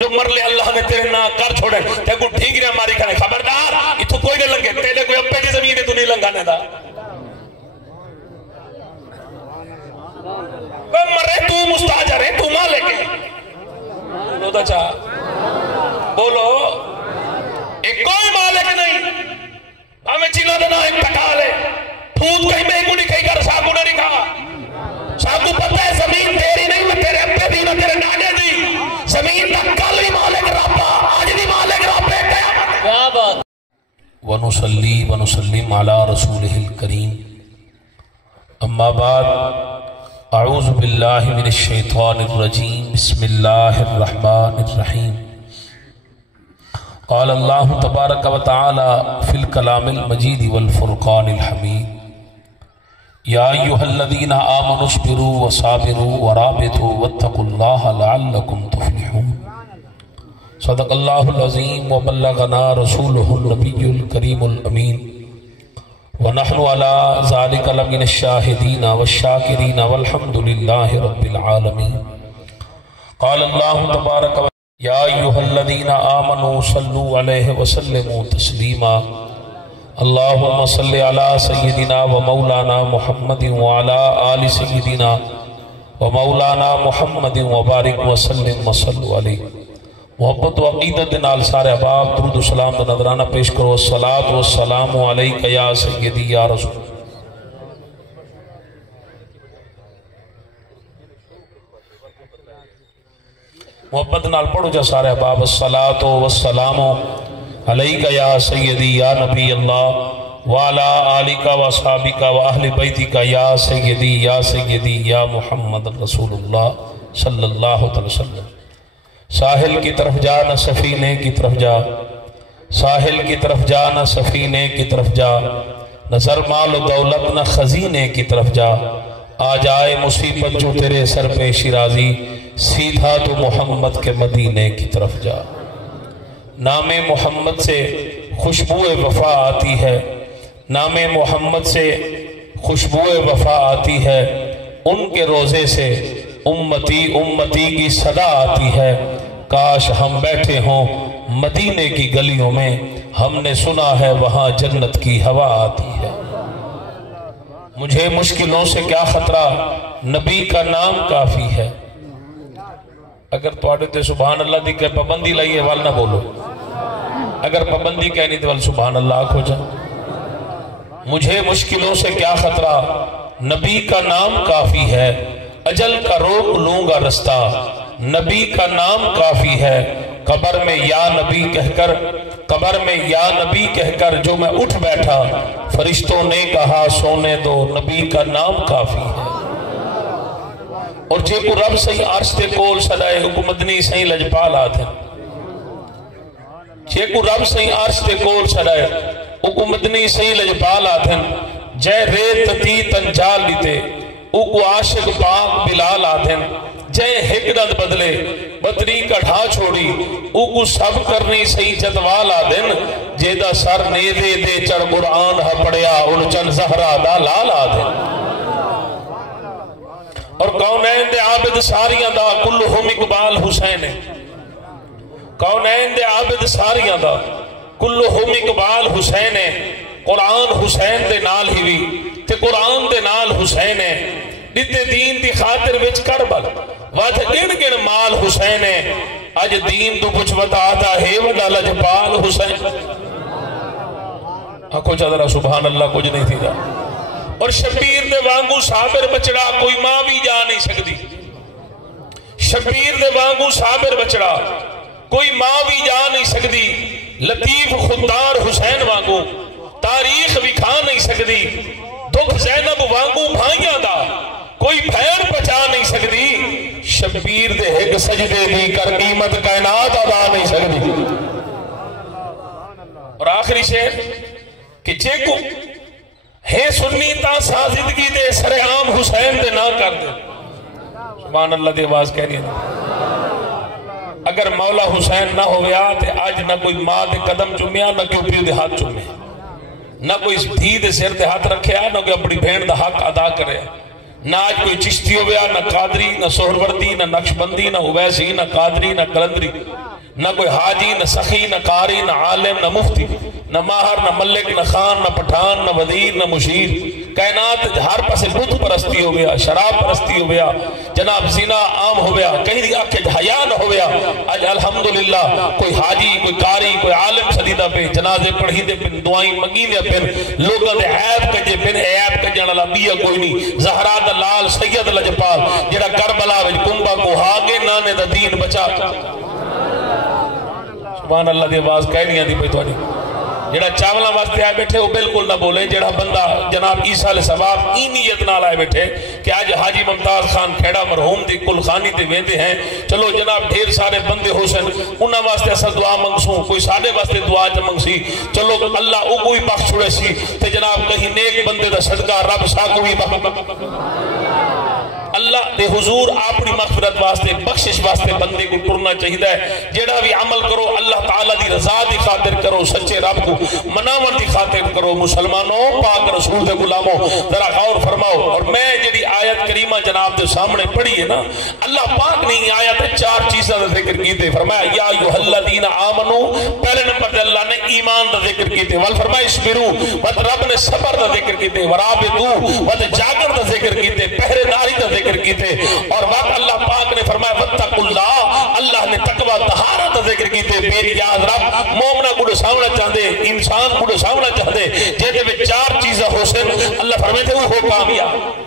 جو مر لے اللہ نے تیرے نا کر چھوڑے تے کو ڈھینگریاں ماری کھانے خبردار اتھو کوئی نہ لنگے تیرے کوئی اپنے کی زمین ہے تو نہیں لنگانے دا وہ مرے تو مستاجر ہے تو مالک ہے بولو دا چاہ بولو ایک کوئی مالک نہیں ہمیں چینا دنا ایک ٹکا لے پھوت کہیں میں کوئی کہیں کر ساکو نہ رکھا ساکو پتہ ہے زمین تیری نہیں میں تیرے اپنے دی میں تیرے نانے دی زمین کا کل بھی مالک رابا آج بھی مالک رابا کیا بات ونصلی ونسلم علی رسولہ الکریم اما بعد اعوذ باللہ من الشیطان الرجیم بسم اللہ الرحمن الرحیم قال اللہ تبارک و تعالی فی الکلام المجید والفرقان الحمید یا ایوہ الذین آمنوا اصبروا وصابروا ورابطوا واتقوا اللہ لعلکم تفلحون صدق اللہ العظیم وبلغنا رسولہ النبی الکریم الامین ونحن علی ذالک لمن الشاہدین والشاکرین والحمدللہ رب العالمین قال اللہ تبارک و یا ایوہ الذین آمنوا صلوا علیہ وسلموا تسلیما اللہم صلی علی سیدنا و مولانا محمد وعلا آل سیدنا و مولانا محمد وبارک وسلم وصلو علیہ محبت و عقیدت نال سارے احباب درود و سلام دا نظرانہ پیش کرو الصلاة والسلام علیکہ یا سیدی یا رسول محبت نال پڑھو جا سارے احباب الصلاة والسلام علیکہ یا سیدی یا نبی اللہ وعلا آلکہ و صحابکہ و اہل بیتکہ یا سیدی یا محمد رسول اللہ صلی اللہ علیہ وسلم ساحل کی طرف جا نہ سفینے کی طرف جا ساحل کی طرف جا نہ سفینے کی طرف جا نظر مال و دولت نہ خزینے کی طرف جا آ جائے مصیبت جو تیرے سر پہ شیرازی سیدھا تو محمد کے مدینے کی طرف جا نام محمد سے خوشبو وفا آتی ہے نام محمد سے خوشبو وفا آتی ہے ان کے روزے سے امتی امتی کی صدا آتی ہے کاش ہم بیٹھے ہوں مدینے کی گلیوں میں ہم نے سنا ہے وہاں جنت کی ہوا آتی ہے مجھے مشکلوں سے کیا خطرہ نبی کا نام کافی ہے اگر توڑے تے سبحان اللہ دی کہ پابندی لائیے وال نہ بولو اگر پابندی کہنی تو وال سبحان اللہ کھو جا مجھے مشکلوں سے کیا خطرہ نبی کا نام کافی ہے اجل کا روک لوں گا رستہ نبی کا نام کافی ہے قبر میں یا نبی کہہ کر جو میں اٹھ بیٹھا فرشتوں نے کہا سونے دو نبی کا نام کافی ہے اور جے کو رب صحیح عرش تے کول سدائے حکومتنی صحیح لجپال آتے جے کو رب صحیح عرش تے کول سدائے حکومتنی صحیح لجپال آتے جے ریت تی تنجال لیتے او کو عاشق پاک بلال آتے جے حکرت بدلے بطری کڑھا چھوڑی او کو سب کرنی صحیح جدوال آتے جے دا سر نیدے دے چڑ قرآن ہا پڑیا ان چن زہرہ دا لال آتے اور کونین دے عابد ساریاں دا کلہم اقبال حسین کونین دے عابد ساریاں دا کلہم اقبال حسین قرآن حسین دے نال ہی بھی تے قرآن دے نال حسین دیتے دین دی خاطر وچ کربل وات گن گن مال حسین اج دین تو کچھ بتا آتا ہے وڈا لجپال حسین آنکھو چادرہ سبحان اللہ کچھ نہیں تھی دا اور شبیر دے وانگو صابر بچڑا کوئی ماں بھی جا نہیں سکتی شبیر دے وانگو صابر بچڑا کوئی ماں بھی جا نہیں سکتی لطیف خوددار حسین وانگو تاریخ بھی کھا نہیں سکتی دکھ زینب وانگو بھائیاں دا کوئی بھیر بچا نہیں سکتی شبیر دے ہک سجدے دی کر قیمت کائنات ادا نہیں سکتی اور آخری شعر کہ جے کو ہے سنی تا سازدگی دے سر عام حسین دے نہ کر دے سبحان اللہ دے آواز کہہ رہی ہے اگر مولا حسین نہ ہو گیا تے آج نہ کوئی ماں دے قدم چومیا نہ کوئی پیو دے ہاتھ چومے نہ کوئی دھی دے سر دے ہاتھ رکھے نہ کوئی اپنی بہن دا حق ادا کرے نہ آج کوئی چشتی ہو گیا، نہ قادری، نہ سہروردی، نہ نقشبندی، نہ اویسی، نہ قادری، نہ قلندری، نہ کوئی حاجی، نہ سخی، نہ قاری، نہ عالم، نہ مفتی، نہ ماہر، نہ ملک، نہ خان، نہ پٹھان، نہ وزیر، نہ مشیر. کائنات ہر پاسے بت پرستی ہو گیا، شراب پرستی ہو گیا، جناب زنا عام ہو گیا، کہیں آکے حیا نہ ہو گیا. آج الحمدللہ کوئی حاجی، کوئی قاری، کوئی عالم صدیدہ پہ جنازے پڑھی دے پن، دعائیں منگی دے پن، لوگوں دے عیب کجے پن، عیب کجے والا بیا کوئی نہیں. زہرا دا لال سید لجپال جڑا کربلا وچ کنبا کو ہاگے نانے دا دین بچا. سبحان اللہ دی آواز کہنیاں دی پئی تھوڑی. جڑا چاولاں واسطے آئے بیٹھے وہ بالکل نہ بولے. جڑا بندہ جناب عیسیٰ علیہ السلام ای نیت نال آئے بیٹھے کہ آج حاجی ممتاز خان کھیڑا مرحوم دی کل خانی تے ویندے ہیں، چلو جناب ڈھیر سارے بندے ہو سن، انہاں واسطے اصل دعا منگسوں، کوئی ساڈے واسطے دعا چ منگسی، چلو اللہ او کوئی بخش چھڑے سی تے جناب کہیں نیک بندے دا صدقہ رب سا کو بھی اللہ دے حضور اپنی مغفرت واسطے بخشش واسطے بندے کو ٹرنا چاہیے ہے. جیڑا بھی عمل کرو اللہ تعالیٰ دی رضا دی خاطر کرو، سچے رب کو مناون دی خاطر کرو. مسلمانوں پاک رسول دے غلاموں ذرا غور فرماؤ. اور میں جیڑی آیت کریمہ جناب دے سامنے پڑھی ہے نا، اللہ پاک نے آیت 4 چیزاں دا ذکر کیتے. فرمایا یا ایھا الذین آمنو، پہلے نمبر تے اللہ نے ایمان دا ذکر کیتے. ول فرمایا اسبروا، ود رب نے صبر دا ذکر کیتے. ورابطوا، ود جاگر دا ذکر کیتے، پہرے داری دا ذکر کیتے. اور وقت اللہ پاک نے فرمایا واتقوا اللہ، اللہ نے تقوی طہارت کا ذکر کیتے. میری یاد رب مومنا کو سامنا چاہتے، انسان کو سامنا چاہتے، جہدے میں 4 چیزیں ہو سن اللہ فرماتے وہ ہو کامیاب.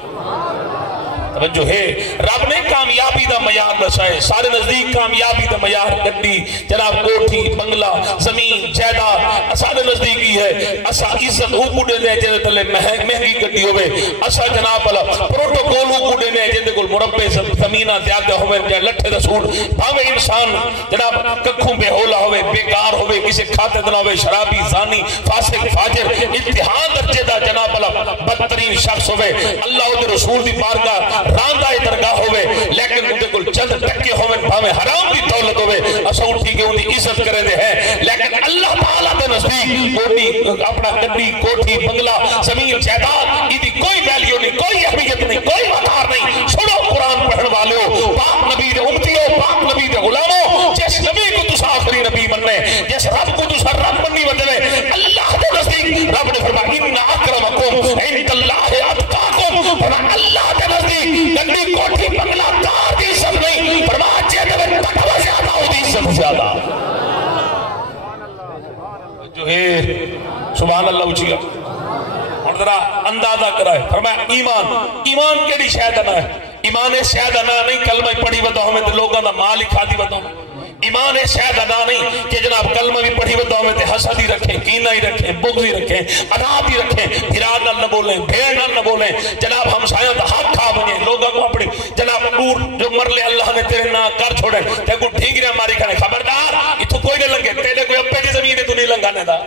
توجہ ہے، رب نے کامیابی دا معیار دسائے. سارے نزدیک کامیابی دا معیار گڈی، جناب کوٹھی، بنگلہ، زمین، جائیداد سارے نزدیک ہی ہے. اسا عزت او کو دے دے جے تلے مہنگی گڈی ہوے، اسا جناب والا پروٹوکول او کو دے دے جے کول مربع زمیناں زیادہ ہوے، جے لٹھے دا سوٹ بھاوے انسان جناب ککھوں بے ہولا ہوے، بیکار ہوے، کسی کھاتے نہ ہوے، شرابی، زانی، فاسق، فاجر، انتہا درجے دا جناب والا بدترین شخص ہوے، اللہ دے رسول دی بارگاہ راندہ درگاہ ہوئے، لیکن ان کل چند ٹکے ہوئے بھاوے حرام کی دولت ہوئے، اسا اٹھی کے انہیں عزت کرے دے ہیں. لیکن اللہ تعالیٰ دے نزدیک کوٹھی اپنا گڈی، کوٹھی، بنگلہ، زمین، جائیداد ایدی کوئی ویلیو نہیں، کوئی اہمیت نہیں، کوئی وقار نہیں. چھوڑو قرآن پڑھن والوں، پاک نبی دے امتیوں، پاک نبی دے غلاموں، جس نبی کو تسا آخری نبی مننے، جس رب کو تسا رب مننی ودنے، اللہ دے نزدیک رب نے فرمایا ان اکرمکم عند اللہ اتقاکم. فرمایا اللہ دے نزدیک گندی کوٹھی بنگلہ دار دی عزت نہیں، فرمایا جیدے میں تقوی زیادہ ہو دی عزت زیادہ. جو ہے سبحان اللہ اچھیا. اور ذرا اندازہ کرائے. فرمایا ایمان، ایمان کیڑی شاید انا ہے. ایمان شاید انا نہیں کلمہ پڑھی ودا ہمیں تے لوگاں دا مال ہی کھادی ودا ہمیں. ایمان شاید ادا نہیں کہ جناب کلمہ بھی پڑھی ودا ہمیں تے حسد ہی رکھیں، کینہ ہی رکھیں، بغض ہی رکھیں، عذاب ہی رکھیں، بھراد نہ بولیں، بھیڑ نہ بولیں، جناب ہمسایوں دا حق کھا بنیں، لوگوں کو اپنی جناب دور جو مرلے اللہ نے تیرے نہ کر چھوڑے تے کو ڈھینگریاں ماری کھانے. خبردار اتھو کوئی نہ لنگے، تیرے کوئی اپنے کی زمین ہے تو نہیں لنگانے دا.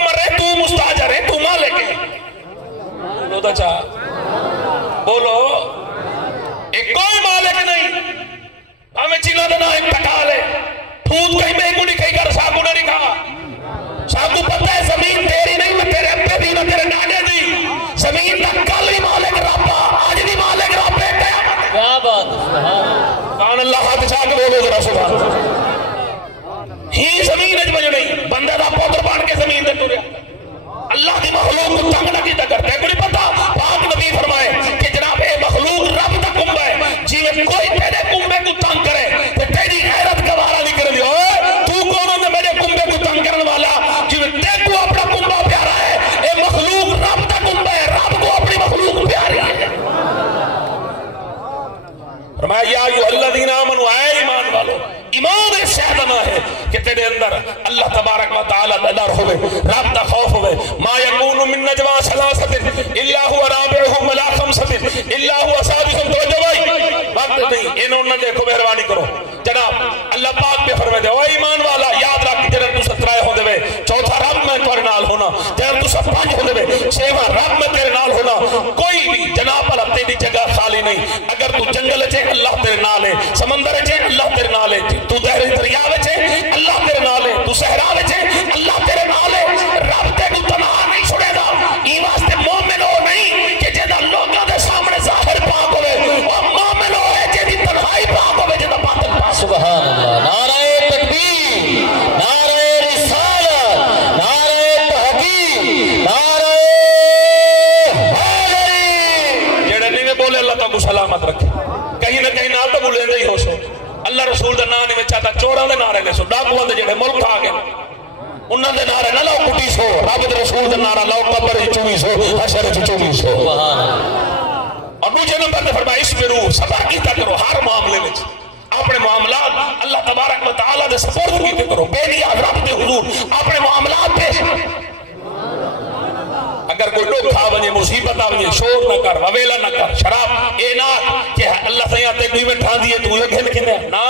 مرے تو مستاجر ہے، تو مالک ہے. بولو دا چاہ بولو، ایک کوئی مالک نہیں. ہمیں چینا دنا ایک ٹکال ہے، پھوت کہیں میں کو نہیں کہیں گھر ساکو نہ نکھا. ساکو پتہ ہے زمین تیری نہیں، میں تیرے اپنے دی نہ تیرے نانے دی. زمین نہ کل ہی مالک رابا، آج بھی مالک رابے قیامت. کیا بات کان اللہ ہاتھ چاہ کے بولو ذرا سبحان. ہی زمین اج بج نہیں، بندے دا پوتر بان کے زمین دے ٹوریا. اللہ دی مخلوق کو تنگ نہ کیتا کرتے کوئی پتہ. پاک نبی فرمائے کہ جناب اے مخلوق رب دا کنبہ ہے، جی میں کوئی تیرے کنبے کو تنگ کرے تو تیری غیرت گوارا نہیں کر دیا. تو کونوں نے میرے کنبے کو تنگ کرنے والا، جی میں تے کو اپنا کنبہ پیارا ہے. اے مخلوق رب دا کنبہ ہے، رب کو اپنی مخلوق پیاری ہے. فرمایا یا ایھا الذین آمنوا، اے ایمان والو، ایمان ایک شہدنا ہے کہ تیرے اندر اللہ تبارک و تعالیٰ دا ڈر ہوئے، رب دا خوف ہوئے. ما یکون من نجوا ثلاثۃ الا هو رابعهم ولا خمسۃ الا هو سادسهم. توجہ بھائی، وقت نہیں انہوں نے دیکھو مہربانی کرو. جناب اللہ پاک پہ فرمائے دے، او ایمان والا یاد رکھ جنہاں تو سترائے ہوں دے وے، چوتھا رب میں تیرے نال ہونا، جنہاں تو سب پانچ ہوں دے وے، چھواں رب میں تیرے نال ہونا. کوئی بھی جناب والا تیری جگہ خالی نہیں. اگر تو جنگل چے اللہ تیرے نال ہے، سمندر چے اللہ تیرے نال ہے، تو دہر دریا وچے اللہ تیرے نال ہے، تو صحرا وچے اللہ تیرے نال ہے. رب تے کو تنہا نہیں چھوڑے گا. کہیں نہ کہیں نال تو بولیں ہی ہو سو اللہ رسول دا نام نہیں چاہتا چوراں دے نعرے نے سو ڈاکواں دے جڑے ملک آ گئے انہاں دے نعرے نہ لاؤ کٹی سو رب دے رسول دا نعرہ لاؤ قبر وچ چومی سو حشر وچ چومی سو سبحان اللہ اور دوسرے نمبر تے فرمایا اسبرو صبر کیتا کرو ہر معاملے وچ اپنے معاملات اللہ تبارک و تعالی دے سپرد کیتے کرو بے نیاز رب دے حضور اپنے معاملات پیش اگر کوئی لوگ کھا بنے مصیبت آوے شوق نہ کر وویلا نہ کر شراب اے نہ کہ اللہ سیاں تے کوئی میں ٹھا دیے تو یہ گھن کنے نا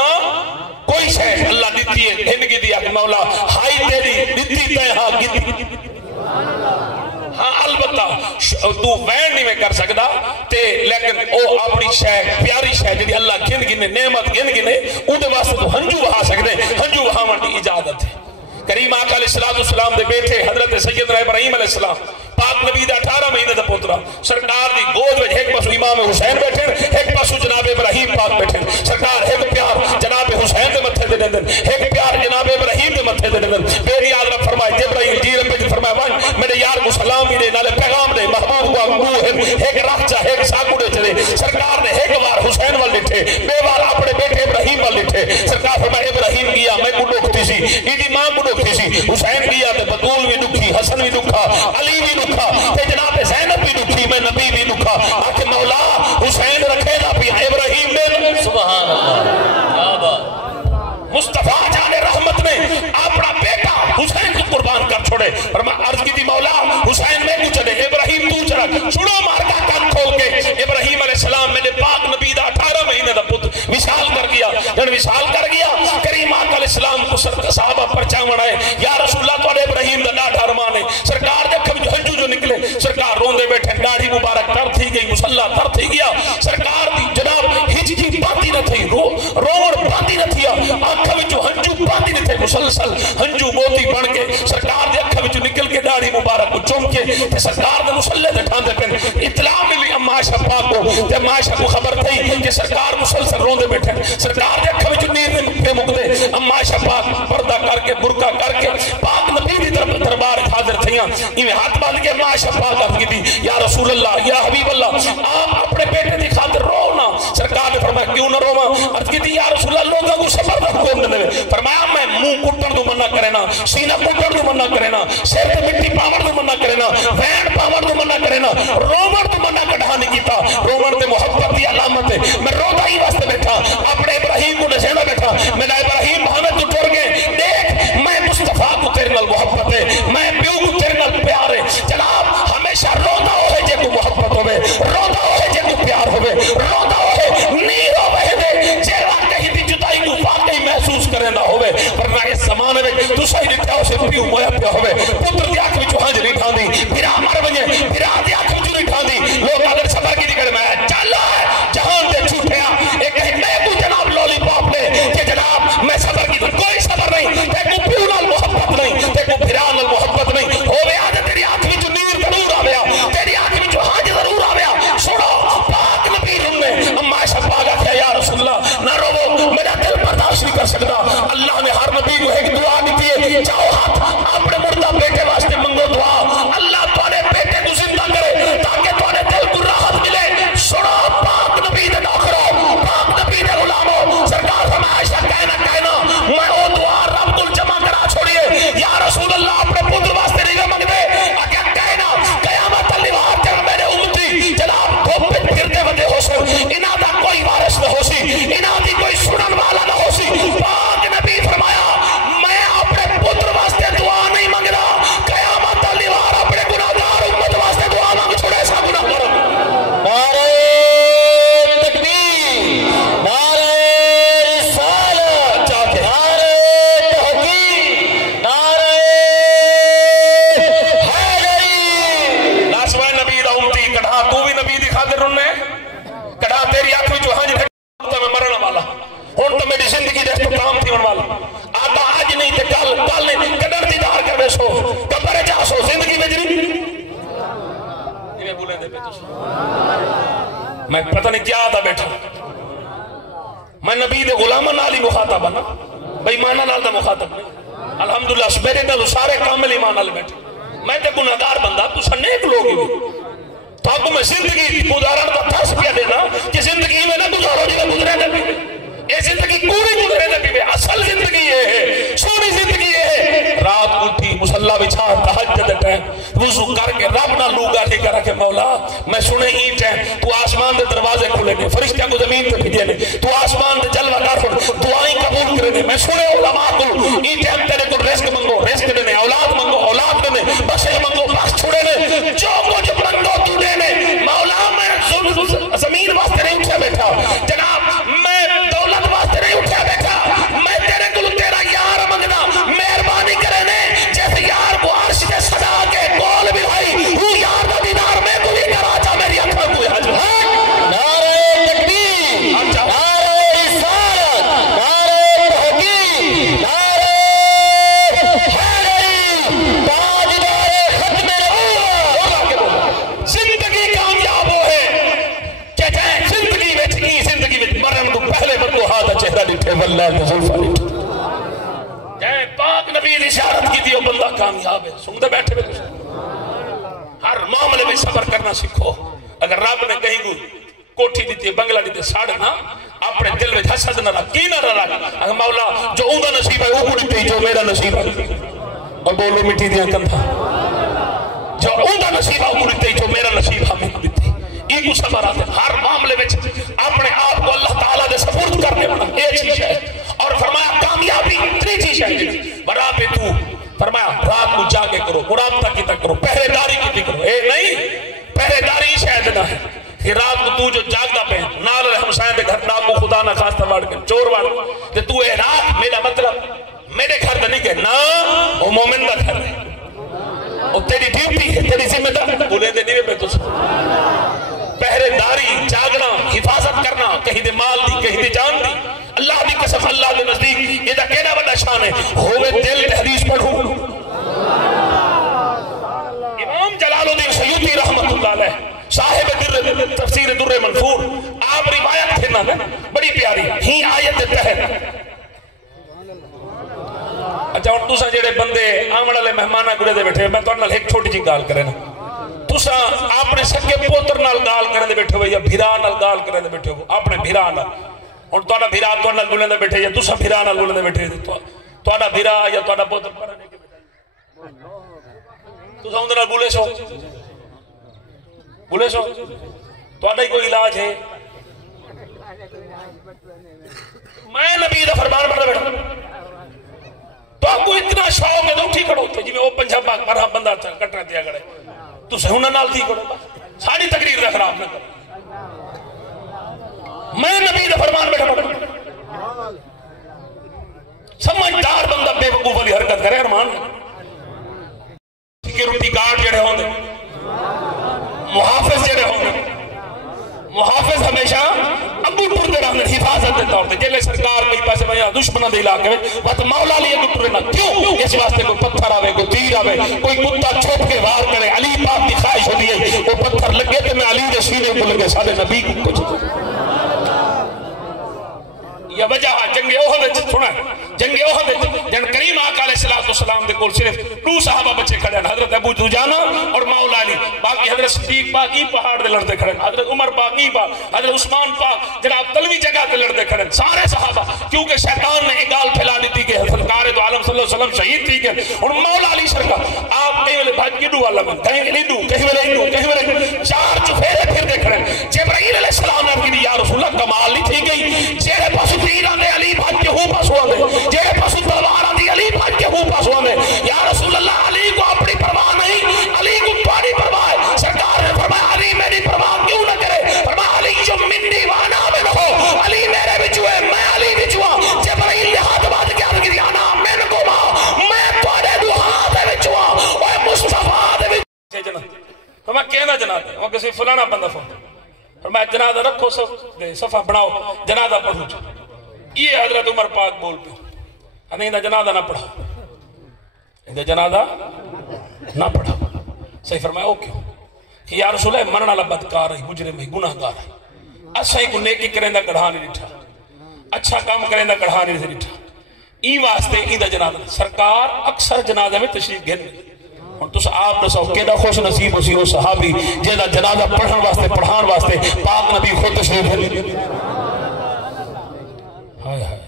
کوئی شے اللہ دیتی ہے گھن کی دیا کہ مولا ہائی تیری دیتی تے ہاں گتی ہاں البتہ تو وین نہیں میں کر سکتا تے لیکن او اپنی شے پیاری شے جی اللہ گھن گنے نعمت گھن گنے اودے واسطے تو ہنجو بہا سکتے ہنجو بہاون دی اجازت ہے کریم آقا علیہ السلام دے بیٹے حضرت سیدنا ابراہیم علیہ السلام پاک نبی دا 18 مہینے دا پوترا سرکار دی گود وچ ایک پاسو امام حسین بیٹھے ایک پاسو جناب ابراہیم پاک بیٹھے سرکار ایک پیار جناب حسین دے متھے تے دندن ایک پیار جناب ابراہیم دے متھے تے دندن بے نیاز رب فرمائے جبرائیل جی رب فرمایا ون میرے یار کو سلام بھی دے نالے پیغام دے محبوب کو انگو ہے ایک راہ چا ایک ساکوڑے چلے سرکار نے ایک بار حسین وال لٹھے بے بار اپنے بیٹے ابراہیم وال لٹھے سرکار فرمایا ابراہیم گیا میں کو ڈوکتی سی ایدی ماں کو ڈوکتی سی حسین گیا تے بطول بھی دکھی حسن بھی دکھا علی بھی دکھا تے جناب زینب بھی دکھی میں نبی بھی دکھا آکے مولا حسین رکھے دا پیا ابراہیم دے سبحان اللہ کیا بات مصطفیٰ جان رحمت نے اپنا بیٹا حسین کو قربان کر چھوڑے اور میں عرض کی تھی مولا حسین میں کچھ دے ابراہیم تو چرک چھوڑو مار کا کان کھول کے ابراہیم علیہ السلام میرے پاک نبی دا 18 مہینے دا پت وصال کر گیا جن وصال کر گیا کریم آقا علیہ السلام کو صحابہ پرچاون آئے یا رسول اللہ تو ابراہیم دا ڈاٹا ارمان ہے سرکار دے کبھی ہنجو جو نکلے سرکار روندے بیٹھے داڑھی مبارک تر تھی گئی مصلی تر تھی گیا سرکار دی جناب ہجی باندھی نہ تھی روڑ باندھی نہ تھی آنکھا وچو ہنجو باندھی نہ تھے مسلسل ہنجو موتی بن کے سرکار دے آنکھا وچو نکل کے داڑھی مبارک کو چوم کے سرکار دے مصلی دے ٹھان دے پہنے اطلاع ملی اما عائشہ پاک کو تے اما عائشہ کو خبر تھی کہ سرکار مسلسل روندے بیٹھے سرکار دے آنکھا وچو نیر پہ مکدے اما عائشہ پاک پردہ کر کے برکہ کر کے پاک نبی دی دربار حاضر تھیاں انہیں ہاتھ باندھ کے اما عائشہ پاک عرض کی تھی یا رسول اللہ یا حبیب اللہ آپ اپنے بیٹے دی خاطر رونا سرکار نے فرمایا کیوں نہ روما عرض کی تھی یا رسول اللہ لوگوں کو صبر دا حکم دے فرمایا میں منہ کٹن تو منع کرے نا سینہ کٹن تو منع کرے نا سر تے مٹی پاون تو منع کرے نا وین پاون تو منع کرے نا رومن تو منع کڈھا نہیں کیتا رومن تے محبت دی علامت ہے میں روتا ہی واسطے بیٹھا اپنے ابراہیم کو نشانہ بیٹھا میرا ابراہیم ہمیں تو ٹر گئے دیکھ میں مصطفیٰ کو تیرے نال محبت ہے میں پیو کو تیرے نال پیار ہے جناب ہمیشہ روتا ہو ہے جے کو محبت ہوئے روتا ہو ہے جے کو پیار ہوئے روتا ہو ہے نیر ہوئے دے جے واقعی دی جدائی کو واقعی محسوس کرے نہ ہوئے ورنہ اس زمانے میں تو صحیح لکھا ہو سے پیو مویا پیا ہوئے پتر دی آنکھ وچو ہنج نہیں ٹھان دی پھرا مر بنجے پھرا دی آنکھ وچو نہیں ٹھان دی لوگ اگر صبر کی دکڑ میں چل جہان دے چھوٹیا ایک کہیں میں کو جناب لولی پاپ نے کہ جناب میں صبر کی کوئی صبر نہیں تے کو پیو نال محبت نہیں تے کو پھرا نال محبت نہیں ہوئے آج تیری آنکھ وچو نیر ضرور آویا تیری آنکھ وچو ہنج ضرور آویا سنو پاک نبی نے اما عائشہ پاک کہا یا رسول اللہ نہ رو میرا دل برداشت نہیں کر سکتا اللہ نے ہر نبی کو ایک دعا دیتی ہے جاؤ ہاتھ اپنے مردہ بیٹے واسطے منگو دعا اللہ تمہارے بیٹے کو زندہ کرے تاکہ تمہارے دل کو راحت ملے سنو پاک نبی دے نوکرو پاک نبی دے غلامو سرکار فرمایا عائشہ کہنا میں وہ دعا رب کو جمع کرا چھوڑیے یا رسول اللہ اپنے پتر واسطے نہیں مانگ دے اگر کہنا قیامت علی وہاں جب میرے امتی جناب دھوپ پہ گرتے ودے ہو سو انہاں دا کوئی وارث نہ ہو سی انہاں دی کوئی سنن والا نہ ہو سی پاک نبی فرمایا میں اپنے پتر واسطے دعا نہیں مانگنا قیامت علی وہاں اپنے گناہگار امت واسطے دعا مانگ چھوڑے سا گناہ کرو نعرہ تکبیر نعرہ رسالت نعرہ تحقیق نعرہ حیدری لاسوائے نبی دا امتی کڑھا تو بھی نبی دی خاطر رننے کڑھا تیری آنکھ میں جو ہنج تو میں مرنا والا ہون تو میری زندگی دے تو کام تھی والا آتا آج نہیں تے کل نہیں قدر دیدار کر سو کبر جا سو زندگی میں جری میں بولیں دے بیٹھو میں پتہ نہیں کیا آتا بیٹھا میں نبی دے غلامہ نالی مخاطب بنا بھئی مانا نال دا مخاطب نہیں الحمدللہ میرے نال سارے کامل ایمان نال بیٹھے میں تے گناہگار بندہ تو سنیک لوگ ہی تو آپ کو میں زندگی گزارن کا درس پیا دینا کہ زندگی میں نہ گزارو جی گزرے نہ بھی یہ زندگی کوڑی گزرے نہ بھی اصل زندگی یہ ہے، سونی زندگی یہ ہے رات اٹھی مصلی بچھا تہجد ٹائم وضو کر کے رب نہ لوگا نہیں کرا کہ مولا میں سنے ہی ٹائم تو آسمان دے دروازے کھلے نے فرشتہ کو زمین پہ بھیجے نے تو آسمان دے جلوہ کر دعائیں قبول کرے نے میں سنے علماء کو ہی ٹائم تیرے کو رزق منگو رزق دینے اولاد منگو اولاد دینے بخشش منگو بخش چھوڑے نے جو کچھ منگو تو دینے مولا میں زمین واسطے نہیں اٹھا بیٹھا جناب میں دولت واسطے نہیں اٹھا بیٹھا میں تیرے کو تیرا یار منگنا مہربانی کرے نے جیسے یار کو عرش سے سجا کے بول بھی بھائی وہ یار کا دیدار میں کو بھی کرا جا میری اکھاں کو حج نعرہ تکبیر نعرہ رسالت نعرہ تحقیق نعرہ حیدری تاجدار ختم نبوت زندگی کامیاب ہو ہے کہ جائے زندگی وچ کی زندگی وچ مرن تو پہلے بندو ہاتھ چہرہ ڈٹھے واللہ کے زلفہ ڈٹھے جائے پاک نبی اشارت کی دیو بندہ کامیاب ہے سنگتے بیٹھے بیٹھے ہر معاملے میں صبر کرنا سکھو اگر رب نے کہیں کو کوٹھی دیتی بنگلہ دیتی ساڑھنا اپنے دل میں حسد نہ رکھ کی نہ رکھ اگر مولا جو اوندا نصیب ہے وہ کو دیتی جو میرا نصیب ہے اور بولو مٹی دیا کندھا جو اوندا نصیب ہے وہ کو دیتی جو میرا نصیب ہے میں دیتی یہ کو صبر آتے ہر معاملے میں اپنے آپ کو اللہ تعالیٰ دے سپورٹ کرنے والا ایک چیز ہے اور فرمایا کامیابی تری چیز ہے برا پہ تو فرمایا رات کو جاگے کرو مرابطہ کی تک کرو پہرے داری کی تک کرو اے نہیں پہرے داری شاید نہ ہے کہ رات کو تو جو جاگتا پہ نال رہے ہمسائیں دے گھر ناکو خدا نہ خواستہ وارد کر چور وارد کہ تو اے رات میرا مطلب میرے گھر دے نہیں کہ نا وہ مومن دا گھر ہے اور تیری ڈیوٹی ہے تیری ذمہ دار بولے دے نہیں میں تو پہرے داری جاگنا حفاظت کرنا کہیں دے مال دی کہیں دے جان دی اللہ دی قسم اللہ دے نزدیک یہ دا کہنا بڑا شان ہے ہوئے دل حدیث پڑھو امام جلال الدین سیوطی رحمت اللہ علیہ صاحب تفسیر در منفور آپ روایت تھے نا بڑی پیاری ہی آیت تحت اچھا اور تُسا جڑے بندے آمڑ والے مہمانہ گرے دے بیٹھے میں تو انہوں ایک چھوٹی جی گال کرے نا تُسا اپنے سکے پوتر نال گال کرنے دے بیٹھے ہو یا بھیرا نال گال کرنے دے بیٹھے ہو اپنے بھیرا نال اور تو بھیرا تو نال گلنے دے بیٹھے یا تُسا بھیرا نال گلنے دے بیٹھے تو بھیرا یا تو پوتر پڑھنے کے بیٹھے تُسا اندر نال بولے سو تو ہی کوئی علاج ہے میں نبی دا فرمان پڑھنے بیٹھا تو آپ کو اتنا شوق ہے تو اٹھی کھڑو تو جی میں وہ پنجاب باغ مرہا بندہ کٹنا دیا گڑے تو سہونہ نال تھی کھڑو ساری تقریر دا خراب نہ کرو میں نبی دا فرمان بیٹھا پڑھا سمجھدار بندہ بے وقوف والی حرکت کرے ارمان سیکیورٹی گارڈ جڑے ہوں گے محافظ جڑے ہوں گے محافظ ہمیشہ ابو ٹردے رہنے حفاظت دیتا ہوتے جیلے سرکار کئی پاسے میں دشمنہ دے علاقے میں وقت مولا لیے کو ٹرنا کیوں اس واسطے کوئی پتھر آوے کوئی تیر آوے کوئی کتا چھوپ کے وار کرے علی پاک کی خواہش ہوتی ہے وہ پتھر لگے تھے میں علی دے سینے کو لگے سارے نبی کو کچھ یہ وجہ جنگ احد سنا جنگ احد جن کریم آقا علیہ السلام دے کول صرف دو صحابہ بچے کھڑے ہیں حضرت ابو دجانہ اور مولا علی باقی حضرت صدیق پاک ہی پہاڑ دے لڑتے کھڑے ہیں حضرت عمر پاک ہی پاک حضرت عثمان پاک جناب تلوی جگہ تے لڑتے کھڑے ہیں سارے صحابہ کیونکہ شیطان نے ایک گال پھیلا دی تھی کہ سرکار تو عالم صلی اللہ علیہ وسلم شہید تھی کہ اور مولا علی سرکار آپ کہیں والے بھاج کی ڈو والا من کہیں لیڈو کہیں والے چار چفیرے پھر دے کھڑے ہیں جبرائیل علیہ السلام نے کہا یا رسول اللہ کمال نہیں تھی گئی جیرے پاس تیرہ نے علی بھاج کے ہوں پاس ہوا دے جیرے پاس تلوارہ دی علی بھاج کے ہوں پاس ہوا دے یا رسول اللہ علی کو اپنی پرواہ نہیں علی کو پانی پرواہ ہے سرکار نے فرمایا علی میری پرواہ کیوں نہ کرے فرمایا علی جو منی وانا میں نہ ہو علی میرے بچو ہے میں علی بچو ہوں جبرائیل نے ہاتھ بات کیا کہ آنا میں نہ کو ماں میں توڑے دو ہاتھ بچو ہوں اوہ مصطفیٰ دے بچو فرمایا کہنا جنازہ وہ کسی فلانا بندہ فون فرمایا جنازہ رکھو صفحہ بناؤ جنازہ پڑھو یہ حضرت عمر پاک بولتے ہمیں اندھا جنازہ نہ پڑھا اندھا جنازہ نہ پڑھا صحیح فرمایا او کیوں کہ یا رسول اللہ مرنا لبدکار ہے مجرم ہے گناہ گار ہے اچھا ہی کو نیکی کریں دا گڑھا نہیں رٹھا اچھا کام کریں دا گڑھا نہیں رٹھا ای واسطے اندھا جنازہ سرکار اکثر جنازہ میں تشریف گھن ہن تس آپ دسو کیڑا خوش نصیب اسی وہ صحابی جہاں جنازہ پڑھن واسطے پڑھان واسطے پاک نبی خود تشریف لے ہائے ہائے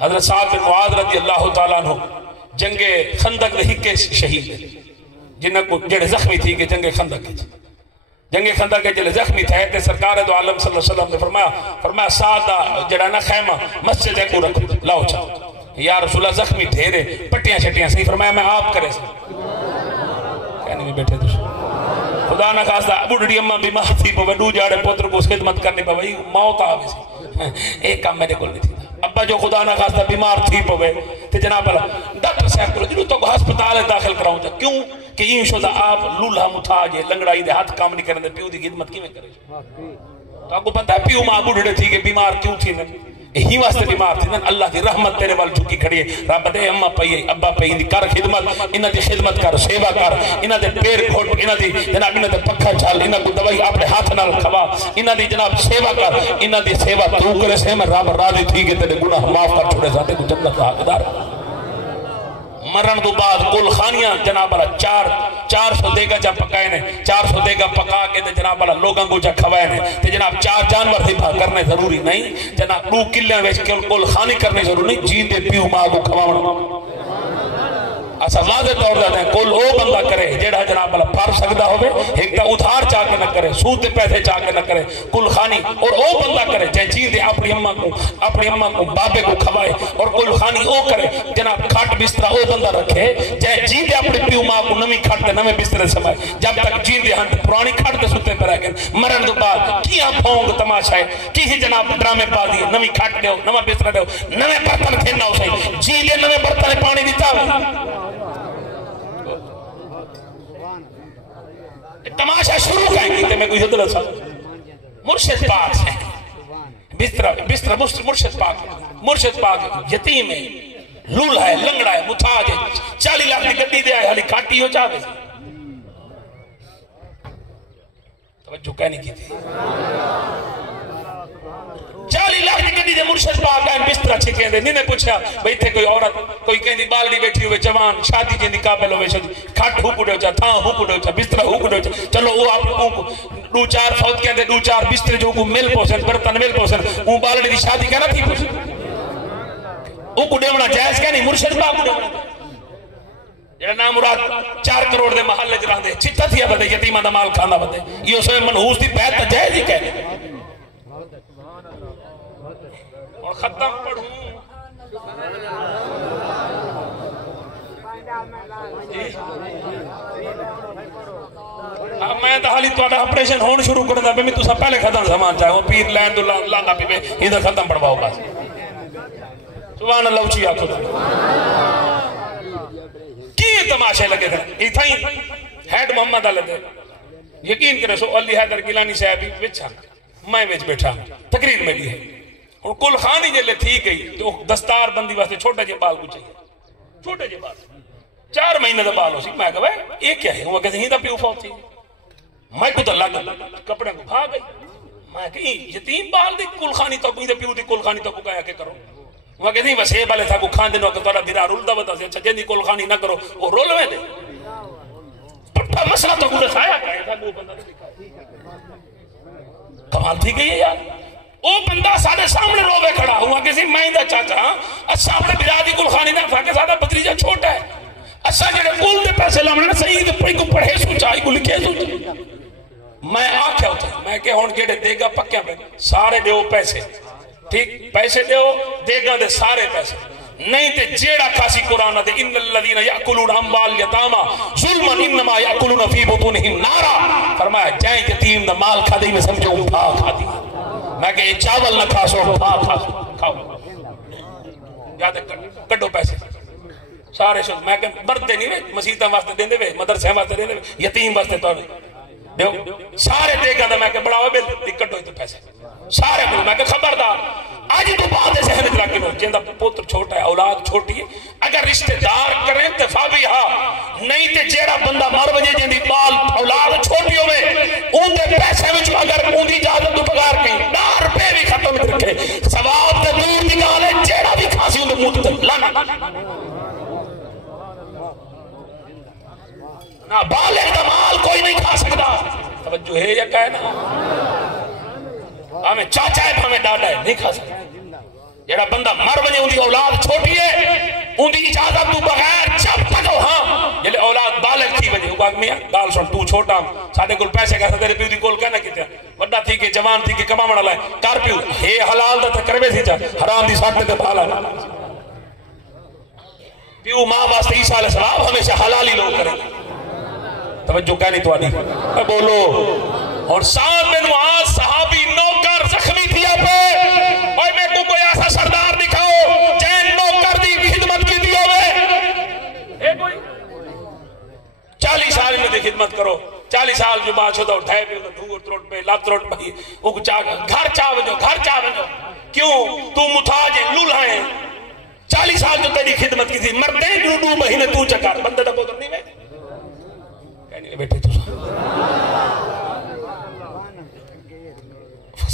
حضرت سعد بن معاذ رضی اللہ تعالیٰ عنہ جنگ خندق دے ہکے شہید جنہاں کو جڑے زخمی تھی کہ جنگ خندق کے جڑے زخمی تھے تے سرکار دو عالم صلی اللہ علیہ وسلم نے فرمایا سعد دا جڑا نا خیمہ مسجد کو رکھ لاؤ چاہو یا رسول اللہ زخمی ٹھہرے پٹیاں شٹیاں صحیح فرمایا میں آپ کرے سے کہنے میں بیٹھے تو خدا نہ خاصا بڑھڑی اماں بیمار تھی وہ ڈو جاڑے پوتر کو خدمت کرنے پہ وہی موت آوے سی ایک کام میرے کو نہیں تھی ابا جو خدا نہ خاصا بیمار تھی پوے تے جناب اللہ ڈاکٹر صاحب کو جنہوں تو ہسپتال داخل کراؤں جا کیوں کہ این شدہ آپ لولہ متھاج لنگڑائی دے ہاتھ کام نہیں کرنے پیو دی خدمت کی میں کرے تو آپ کو پتہ ہے پیو ماں بڑھڑے تھی کہ بیمار کیوں تھی ہی واسطے بیمار تھی اللہ کی رحمت تیرے وال جھکی کھڑی ہے رب دے اماں پئی ابا پئی دی کر خدمت انہاں دی خدمت کر سیوا کر انہاں دے پیر گھٹ انہاں دی جناب انہاں دے پکھا چال انہاں کو دوائی اپنے ہاتھ نال کھوا انہاں دی جناب سیوا کر انہاں دی سیوا تو کرے سے میں رب راضی تھی کہ تیرے گناہ معاف کر چھوڑے ذاتے کو جنت کا حقدار مرن تو بعد کل خانیاں جناب اللہ 400 دیگا جا پکائے نے 400 دیگا پکا کے تے جناب اللہ لوگاں کو جا کھوائے نے تے جناب 4 جانور ذبح کرنے ضروری نہیں جناب 2 کلیاں وچ کل خانی کرنے ضروری نہیں جین دے پیو ماں کو کھواونا اسا واضح طور دے کل او بندہ کرے جیڑا جناب اللہ پھر سکدا ہوے ایک تا ادھار چاہ کے نہ کرے سود دے پیسے چاہ کے نہ کرے کل خانی اور او بندہ کرے جے جین دے اپنی اماں کو بابے کو کھوائے اور کل خانی او کرے جناب کھاٹ بستر او بندہ رکھے جے جین دے اپنی پیو ماں کو نمی کھاٹ تے نویں بستر سمائے جب تک جین دے ہن پرانی کھاٹ تے ستے پہ رہ گئے مرن تو بعد کیا پھونگ تماشا ہے کی جناب ڈرامے پا دیے نمی کھاٹ دیو نواں بستر دیو نویں برتن کھیلنا ہو صحیح جین دے نویں برتن پانی دیتا ہو تماشا شروع کہیں گی میں کوئی حضرت صاحب مرشد پاک سے مرشد پاک یتیم ہے لول ہے لنگڑا ہے متھاج ہے 40 لاکھ کی گڈی دے آئے حالی کھاٹی ہو چاہے توجہ کہنے کی تھی 40 لاکھ کی گڈی دے مرشد پاک آئے بستر چھکیں دے نہیں پوچھا بھئی تھے کوئی عورت کوئی کہیں دی بالڈی بیٹھی ہوئے جوان شادی جن دی قابل ہوئے شادی کھٹ ہو پڑے ہوچا تھاں ہو پڑے ہوچا بستر ہو پڑے ہوچا چلو وہ آپ کو 2-4 فوت کہتے 2-4 بستر جو کو مل پوسن برتن مل پوسن وہ بالڈی دی شادی کہنا تھی پوسن وہ کو دیونا جائز کہنی مرشد پاک کو دیونا جڑا نام مراد 4 کروڑ دے محل جران دے چتا تھیا بدے یتیمہ دا مال کھانا بدے یہ اسے منحوس دی بیعت تا جائز ہی کہنے اور ختم پڑھوں میں دہالی تو آدھا اپریشن ہون شروع کرنا میں تو سا پہلے ختم سامان چاہوں پیر لین دو لانا پی میں ادھر ختم پڑھواؤ بس سبحان اللہ اچھی آکھو کی تماشے لگے تھے ایتھا ہی ہیڈ محمد اللہ دے یقین کرے سو علی حیدر گیلانی صاحبی بچھا میں وچ بیٹھا تقریر میں بھی ہے اور کل خانی جلے تھی گئی تو دستار بندی واسطے چھوٹے جے بال کو چاہیے چھوٹے جے بال 4 مہینے دا بال ہو سی میں کہا یہ کیا ہے وہ کہتے ہیں دا پیو فوت تھی میں کو تو لگ کپڑے کو بھاگ گئی میں کہ یتیم بال دی کل خانی تو کوئی دا پیو دی کل خانی تو کو کہا کہ کرو وہ کہتے ہیں وسیع بالے تھا کو کھان دنوں کہ تورا دیرا رول دا بتا سے اچھا جن دی کل خانی نہ کرو وہ رول میں دے پٹھا مسئلہ تو کو دکھایا کہا تھا وہ بندہ کمال تھی گئی ہے یار وہ بندہ سارے سامنے روے کھڑا ہوا کسی میں دا چاچا اچھا اپنے بجادی کل خانی نہ تھا کہ سادہ بطریجہ چھوٹا ہے اچھا جڑے کول دے پیسے لامنے صحیح دے پڑھی کو پڑھے سوچا ہی کو لکھے سوچا میں آکھیا ہوتا میں کہ ہون جڑے دے گا پکیاں پہ سارے دیو پیسے ٹھیک پیسے دیو دے گا دے سارے پیسے نہیں تے جیڑا کھاسی قرآن دے ان الذین یاکلون اموال یتاما ظلما انما یاکلون فی بطونہم نارا فرمایا جائیں یتیم دا مال کھا دی میں سمجھو بھا کھا دی میں کہ یہ چاول نہ کھا سو بھا کھا سو کھاؤ یاد کڈو پیسے سارے شد میں کہ برد دے نہیں وے مسیحتاں واسطے دین دے وے مدرسے واسطے دین دے وے یتیم واسطے تو دیو سارے دے گا دا میں کہ بڑا ہوئے بل کڈو تو پیسے سارے بل میں کہ خبردار آج تو بات ہے ذہن اجلا کے لوگ جندہ پتر چھوٹا ہے اولاد چھوٹی ہے اگر رشتہ دار کریں تفاوی ہاں نہیں تے جیڑا بندہ مر وجے جندی بال اولاد چھوٹی ہوئے ان دے پیسے وچ اگر ان دی اجازت تو پگار کہیں 10 روپے بھی ختم رکھے ثواب تے دور دی گل ہے جیڑا بھی کھاسی ان دے منہ تے لانا نہ بالغ دا مال کوئی نہیں کھا سکتا. توجہ ہے یا کہے نا ہمیں چاچا ہے ہمیں ڈاڈا ہے نہیں کھا سکتا. جڑا بندہ مر بنے ان دی اولاد چھوٹی ہے ان دی اجازت تو بغیر جب تک ہاں جلے اولاد بالغ تھی بنے وہ کہا میاں گال سن تو چھوٹا ساڈے کول پیسے کہتا تیرے پیو دی کول کہنا کیتے وڈا تھی کہ جوان تھی کہ کماون والا ہے کر پیو ہے حلال دا تے کروے سی چا حرام دی سٹ تے بالا پیو ماں واسطے عیسیٰ علیہ السلام ہمیشہ حلالی لوگ کریں. توجہ کہنی تو آنی بولو. اور سعد بن معاذ صحابی نوکر زخمی تھیا پہ اور میں کو کوئی ایسا سردار دکھاؤ جین نوکر دی خدمت کی دیو میں 40 سال میں دی خدمت کرو 40 سال جو بات ہوتا اٹھائے پہ دھور تروٹ پہ لات تروٹ پہ گھر چاہ بجو کیوں تو متاج ہے لولہ ہے 40 سال جو تیری خدمت کی تھی مردے 2 مہینے تو چکار بندے دا بودر نہیں میں کہنی بیٹھے تو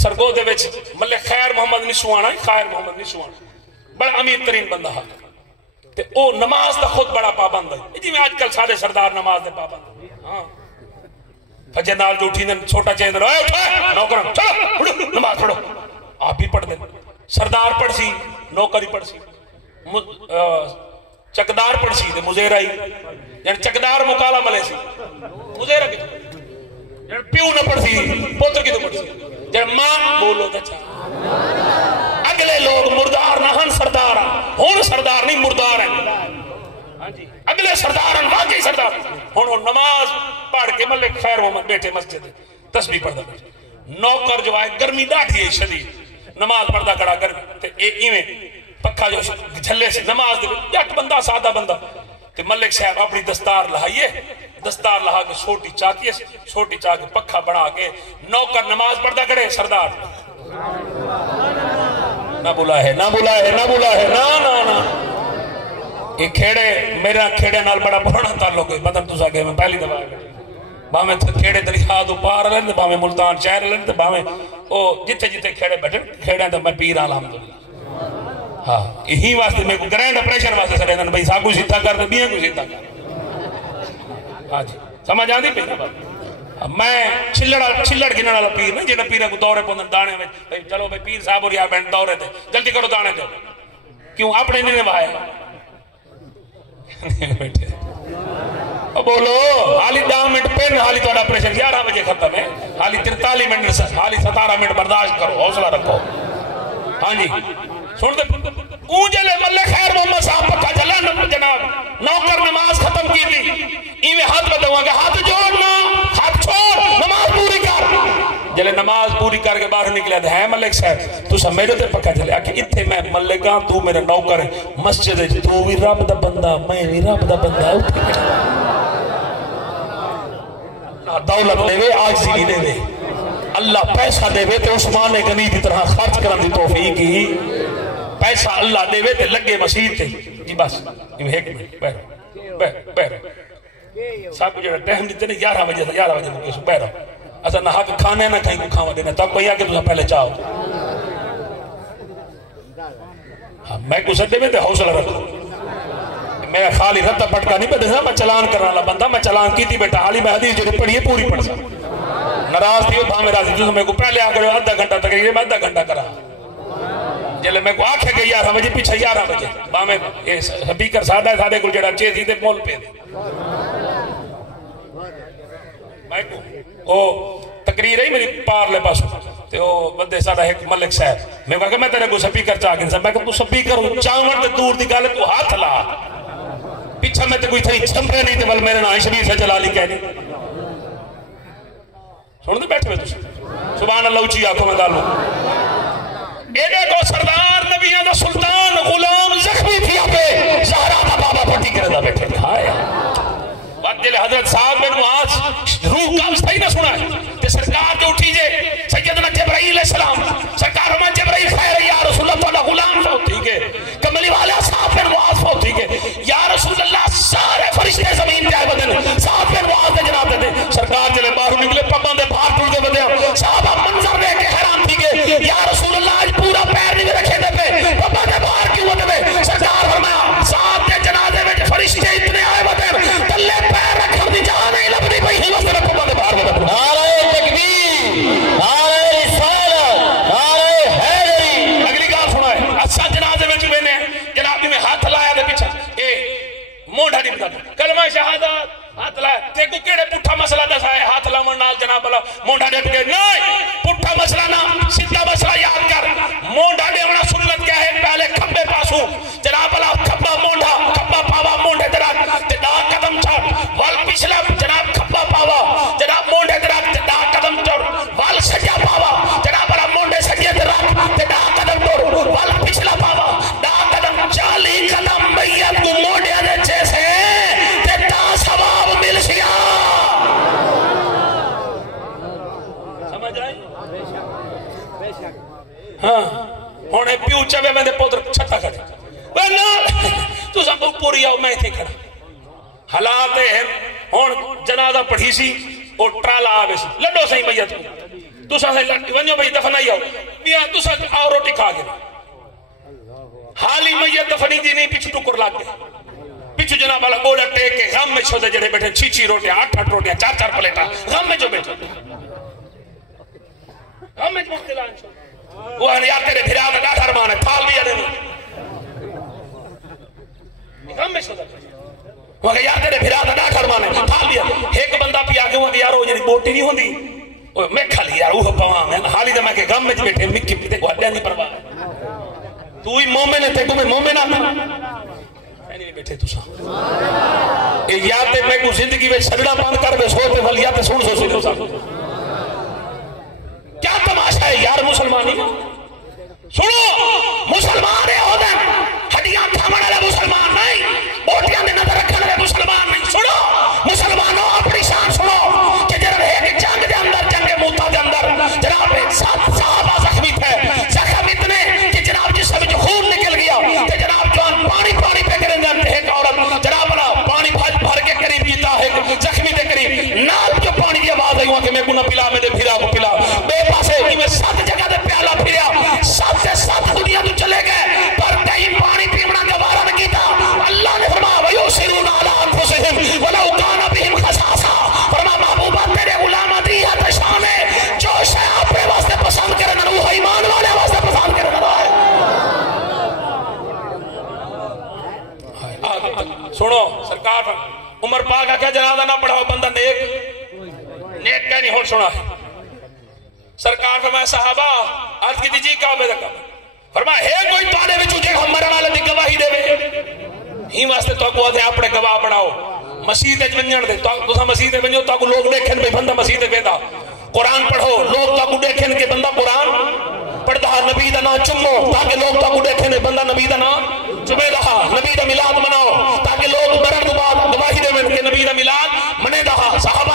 سرگو دے وچ ملک خیر محمد نشوانا خیر محمد نشوانا بڑا امیر ترین بندہ ہے تے او نماز دا خود بڑا پابند ہے جی میں آج کل سارے سردار نماز دے پابند ہاں فجر نال جو اٹھی چھوٹا چیز رہا ہے نوکر چلو نماز پڑھو آپ بھی پڑھ دیں سردار پڑھ سی نوکری پڑھ سی چکدار پڑھ سی مزیرہ ہی یعنی چکدار مکالا ملے سی مزیرہ کی تو پیو نہ پڑھ سی پوتر کی تو پڑھ سی جب ماں بولو دچا اگلے لوگ مردار نہ ہن سردار ہون سردار نہیں مردار ہیں اگلے سردار ہیں واقعی سردار ہون نماز پڑھ کے ملک خیر محمد بیٹھے مسجد تسبیح پڑھ دا نوکر جو آئے گرمی ڈاٹھی ہے شدید نماز پڑھدا کڑا گرمی ایویں پکھا جو جھلے سے نماز دے یک بندہ سادہ بندہ کہ ملک صاحب اپنی دستار لہائیے دستار لہا کے چھوٹی چاکیے چھوٹی چاکی پکھا بڑھا کے نوکر نماز پڑھتا کرے سردار نہ بلا ہے نہ بلا ہے نہ بلا ہے نا یہ کھیڑے میرا کھیڑے نال بڑا بڑا تعلق ہے بدن تو ساکے میں پہلی دفعہ باہمیں کھیڑے دریا دو پار لیں باہمیں ملتان شہر لیں باہمیں جتے جتے کھیڑے بیٹھے کھیڑے تو میں پیر الحمدللہ ہاں یہی واسطے میں کو گرینڈ اپریشن واسطے سڑے دن بھئی ساکو سیدھا کر دے بیاں کو سیدھا کر ہاں جی سمجھ آن دی پہ میں چھلڑ گننے والا پیر نہیں جیڑا پیرے کو دورے پوندن دانے میں چلو بھئی پیر صاحب اور یا بینڈ دورے دے جلدی کرو دانے دے کیوں اپنے نہیں نبھائے بیٹھے بولو حالی 10 منٹ پین حالی تو اپریشن 11 بجے ختم ہے حالی 43 منٹ حالی 17 منٹ برداشت کرو حوصلہ رکھو ہاں جی سن دے اونجلے ملے خیر محمد صاحب پکا جلا جناب نوکر نماز ختم کی تھی ایویں ہاتھ بدھوا کہ ہاتھ جوڑنا ہاتھ چھوڑ نماز پوری کر جلے نماز پوری کر کے باہر نکلے تھے ہے ملک صاحب تو سب میرے تے پکا چلے کہ اتھے میں ملکاں تو میرا نوکر ہے مسجد ہے تو بھی رب دا بندہ میں بھی رب دا بندہ دولت دے وے عاجزی دے وے اللہ پیسہ دے وے تے عثمان غنی دی طرح خرچ کرن دی توفیق ہی پیسہ اللہ دے وے تے لگے مسیح تے جی بس ایک منٹ بہر صاحب جو ٹائم دیتے نے 11 بجے 11 بجے مکے سو بہر اچھا نہ حق کھانے نہ کہیں کو کھاوا دینا تب کوئی آکے تو پہلے چاہو میں کو سدے میں تے حوصلہ رکھو میں خالی رتا پٹکا نہیں پہ میں چلان کرنا والا بندہ میں چلان کی تھی بیٹا حالی میں حدیث جو پڑھی ہے پوری پڑھ سا ناراض تھی بھا میرا جو میں کو پہلے آ کر آدھا گھنٹہ تک میں آدھا گھنٹہ کرا جلے میں کو آنکھے گئی 11 بجے پیچھے 11 بجے با میں سپیکر سادہ ہے سادے کو جڑا چیز ہی دے مول پہ میں کو تقریر ہے میری پار لے پاس تے او بندے سادہ ایک ملک صاحب میں کہا کہ میں تیرے کو سپیکر چاہ گئے میں کہا تو سپیکر چاہور تے دور دی گالے تو ہاتھ لا پیچھا میں تے کوئی تھئی چھمپے نہیں تے بل میرے نام شبیر سے جلالی کہنی سن دے بیٹھے میں سبحان اللہ اچھی آنکھوں میں ڈالوں ایڈے کو سردار نبیان دا سلطان غلام زخمی تھی پہ زہرا دا بابا پٹی کرے دا بیٹھے تھے ہایا وقت جلے حضرت صاحب بن معاذ روح کا صحیح نہ سنا ہے کہ سرکار جو اٹھی جے سیدنا جبرائیل علیہ السلام سرکار ہمان جبرائیل خیر یا رسول اللہ تعالیٰ غلام فوت ٹھیک ہے کملی والا صاحب بن معاذ فوت ٹھیک ہے یا رسول اللہ سارے فرشتے زمین جائے بدن صاحب بن معاذ دے جناب دے سرکار جلے باہر نکلے پباں دے بھار ٹوٹ دے بدے صحابہ منظر دے کے حیران ٹھیک ہے یا رسول اللہ آج پورا پیر نہیں رکھے دے پہ پباں دے بھار کیوں دے سرکار فرمایا صاحب دے جنازے میں فرشتے اتنے آئے بدن تلے پیر رکھن دی جان تے کو کیڑے پٹھا مسئلہ دسا ہے ہاتھ لاون نال جناب اللہ مونڈا ڈٹ کے نہیں پٹھا مسئلہ نہ سیدھا مسئلہ یاد کر مونڈا ڈیونا سنت کیا ہے پہلے کھبے پاسوں جناب اللہ کھبا مونڈا کھبا پاوا مونڈے درات تے دا قدم چھڑ وال پچھلا جناب کھبا پاوا جناب مونڈے درات تے دا قدم چھڑ وال سجا پاوا جناب اللہ مونڈے سجے درات تے دا قدم چھڑ وال پچھلا پاوا دا قدم 40 قدم میت کو مونڈے دے جیسے تے دا ثواب مل سیا سمجھ آئی ہاں ہونے پیو چوے میں دے پودر چھتا کھڑے تو سب پوری آؤ میں تھے کھڑا حالات ہیں ہون جنازہ پڑھی سی اور ٹرالا آگے سی لڈو سہی میت کو تو سا سے ونیو بھئی دفنائی آؤ میاں تو سا آؤ روٹی کھا گئے حالی میت دفنی دی نہیں پیچھو ٹکر لاگ گئے پیچھو جناب والا گوڑا ٹیک کے غم میں چھوڑے جڑے بیٹھے 6 روٹیاں 8 روٹیاں 4 پلیٹاں غم میں جو بیٹھے غم میں جو مختلان چھوڑے وہ ہے یار تیرے بھرا دا ڈاٹھر مانے پھال بھی آنے غم میں چھوڑے وہ ہے یار تیرے بھرا دا ڈاٹھر مانے پھال بھی آنے ایک بندہ پی آگے وہ یارو جنی بوٹی نہیں ہوندی میں کھالی یار وہ پوام ہے حالی دا میں کہ غم میں جو بیٹھے مکی پیتے کو ہڈیاں نہیں پرواہ تو ہی مومن ہے تے کو میں مومن آتا میں نہیں بیٹھے تو سا یا تے میں کو زندگی میں سجڑا بند کر بے سوتے وال یا تے سن سو سو سا کیا تماشا ہے یار مسلمانی سنو مسلمان ہے ہو دیں ہڈیاں تھامن والے مسلمان نہیں بوٹیاں دے نظر رکھنے والے مسلمان نہیں سنو مسلمانوں اپنی شان سنو کہ جنہوں ایک جنگ دے اندر جنگ موتا دے اندر جناب ایک ساتھ صحابہ زخمی تھے زخم اتنے کہ جناب جس سے خون نکل گیا کہ جناب جوان پانی پہ کریں جانتے ایک عورت جناب اللہ پانی بھر کے قریب جیتا ہے زخمی دے قریب نال جو پانی کی آواز آئی ہوا کہ میں کو نہ پلا میں دے پھرا کو پلا بے پاسے ہی میں 7 جگہ دے پیالہ پھریا 7 سے 7 دنیا تو چلے گئے پر کہیں پانی پیمنا گوارا نہ کیتا اللہ نے فرما وَيُسِرُونَ عَلَىٰ أَنفُسِهِمْ وَلَوْ كَانَ بِهِمْ خَصَاصَةٌ فرما محبوبہ تیرے غلامہ دی ہے شان ہے جو شے اپنے واسطے پسند کرے نہ وہ ایمان والے واسطے پسند کرے نہ سنو سرکار عمر پاک کا کیا جنازہ نہ پڑھاؤ بندہ نیک کہنی ہون سنا ہے سرکار فرمایا صحابہ آج کی دیجی کعب ہے دکھا فرمایا ہے کوئی توانے میں چوچے ہم مرنا لدی گواہی دے وے ہی واسطے تو کو آدھے اپنے گواہ بڑھاؤ مسیح ونجن دے تو سا مسیح ونجو تو کو لوگ دیکھن بھئی بندہ مسیح ویدا قرآن پڑھو لوگ تو کو دیکھن کہ بندہ قرآن پڑھتا نبی دا نام چمو تاکہ لوگ تو کو دیکھن بندہ نبی دا نام چمے رہا نبی دا ملاد مناؤ تاکہ لوگ مرن بعد گواہی دے کہ نبی دا ملاد منے رہا صحابہ